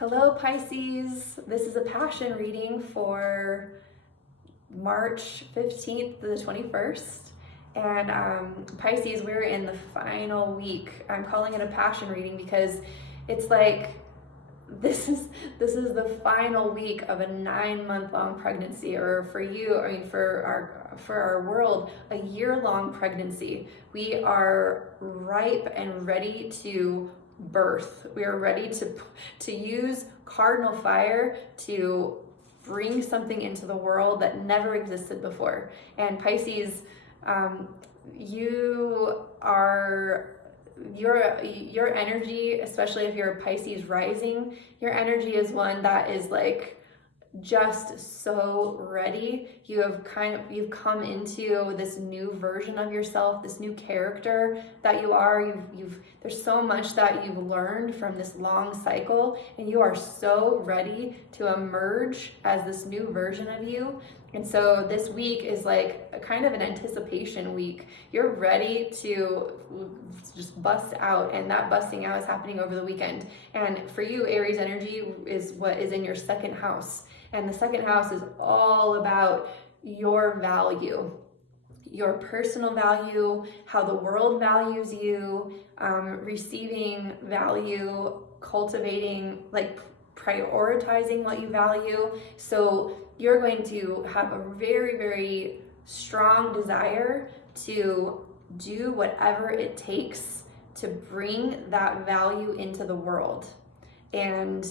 Hello Pisces, this is a passion reading for March 15th to the 21st. And Pisces, we're in the final week. I'm calling it a passion reading because it's like this is the final week of a 9-month-long pregnancy, or for you, I mean for our world, a year-long pregnancy. We are ripe and ready to birth. We are ready to use Cardinal Fire to bring something into the world that never existed before. And Pisces, your energy, especially if you're a Pisces rising, your energy is one that is like just so ready. You've come into this new version of yourself, this new character that you are. There's so much that you've learned from this long cycle, and you are so ready to emerge as this new version of you. And so this week is like a kind of an anticipation week. You're ready to just bust out, and that busting out is happening over the weekend. And for you, Aries energy is what is in your second house. And the second house is all about your value, your personal value, how the world values you, receiving value, cultivating, like prioritizing what you value. So you're going to have a very, very strong desire to do whatever it takes to bring that value into the world. And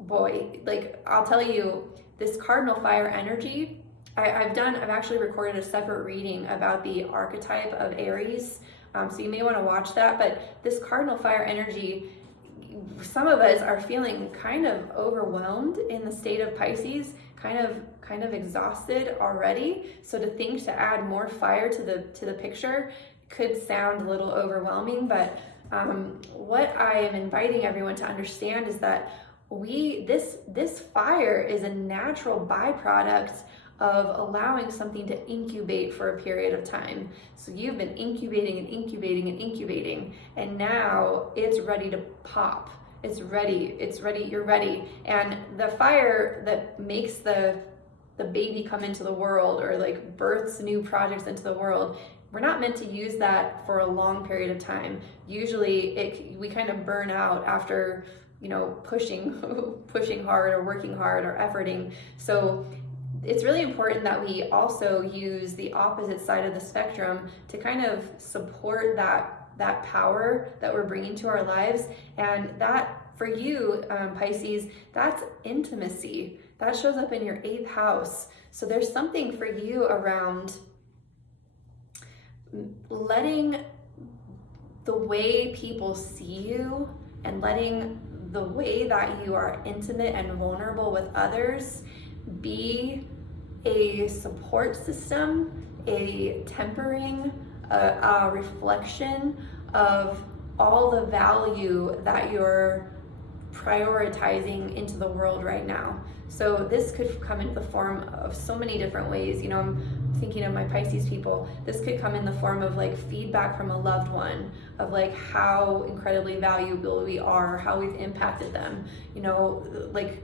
boy, like I'll tell you, this Cardinal Fire energy, I've actually recorded a separate reading about the archetype of Aries, so you may want to watch that. But this Cardinal Fire energy, some of us are feeling kind of overwhelmed in the state of Pisces, kind of exhausted already. So to think to add more fire to the picture could sound a little overwhelming, but what I am inviting everyone to understand is that this fire is a natural byproduct of allowing something to incubate for a period of time. So you've been incubating and incubating and incubating, and now it's ready to pop. It's ready, you're ready. And the fire that makes the baby come into the world, or like births new projects into the world, we're not meant to use that for a long period of time. Usually we kind of burn out after, pushing hard or working hard or efforting. So it's really important that we also use the opposite side of the spectrum to kind of support that power that we're bringing to our lives. And that, for you, Pisces, that's intimacy. That shows up in your 8th house. So there's something for you around letting the way people see you and letting the way that you are intimate and vulnerable with others be a support system, a tempering, a reflection of all the value that you're prioritizing into the world right now. So this could come in the form of so many different ways. I'm thinking of my Pisces people. This could come in the form of like feedback from a loved one, of like how incredibly valuable we are, how we've impacted them, like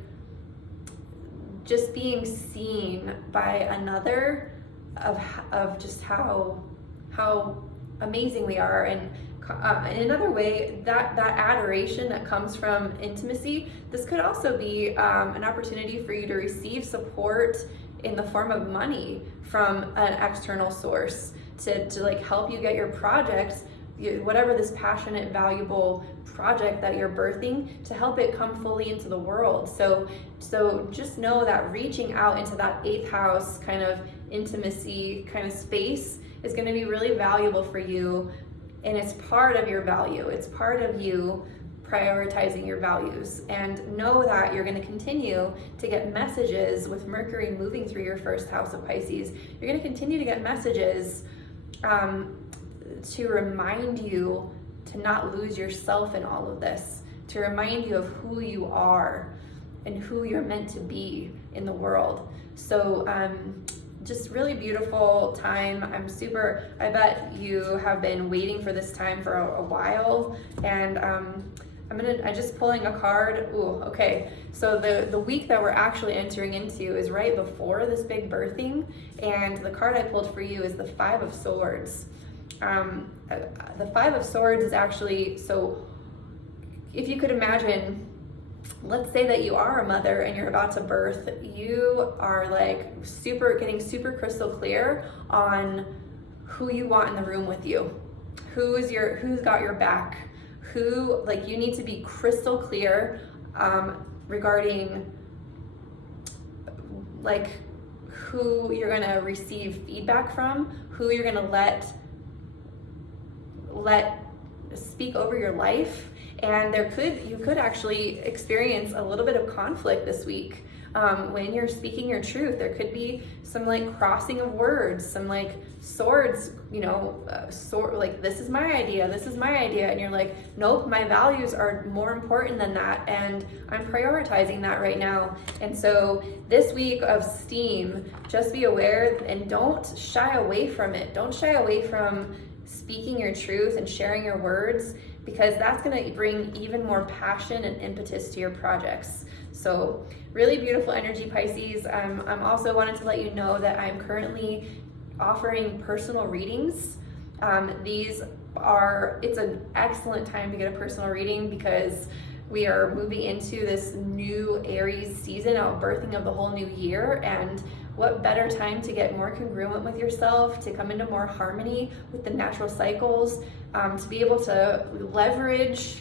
just being seen by another of just how amazing we are. And in another way, that adoration that comes from intimacy, this could also be an opportunity for you to receive support in the form of money from an external source to like help you get your projects, whatever this passionate, valuable project that you're birthing, to help it come fully into the world. So just know that reaching out into that 8th house kind of intimacy kind of space is going to be really valuable for you. And it's part of your value. It's part of you prioritizing your values. And know that you're going to continue to get messages with Mercury moving through your 1st house of Pisces. You're going to continue to get messages to remind you to not lose yourself in all of this, to remind you of who you are and who you're meant to be in the world. So just really beautiful time. I bet you have been waiting for this time for a while, and I'm just pulling a card. Ooh, okay. So the week that we're actually entering into is right before this big birthing, and the card I pulled for you is the Five of Swords. The Five of Swords is actually, so if you could imagine, let's say that you are a mother and you're about to birth, you are like getting super crystal clear on who you want in the room with you, who's got your back, who, like, you need to be crystal clear regarding like who you're gonna receive feedback from, who you're gonna let speak over your life. And you could actually experience a little bit of conflict this week when you're speaking your truth. There could be some like crossing of words, some like swords, like this is my idea, and you're like, nope, my values are more important than that, and I'm prioritizing that right now. And so this week of steam, just be aware and don't shy away from it. Don't shy away from speaking your truth and sharing your words, because that's going to bring even more passion and impetus to your projects. So really beautiful energy, Pisces. I'm also wanted to let you know that I'm currently offering personal readings. It's an excellent time to get a personal reading, because we are moving into this new Aries season, birthing of the whole new year, and what better time to get more congruent with yourself, to come into more harmony with the natural cycles, to be able to leverage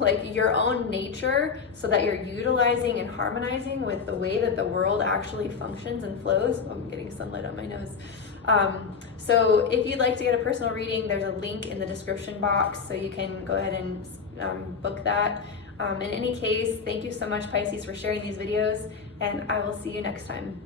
like your own nature so that you're utilizing and harmonizing with the way that the world actually functions and flows. Oh, I'm getting sunlight on my nose. So if you'd like to get a personal reading, there's a link in the description box, so you can go ahead and book that. In any case, thank you so much, Pisces, for sharing these videos, and I will see you next time.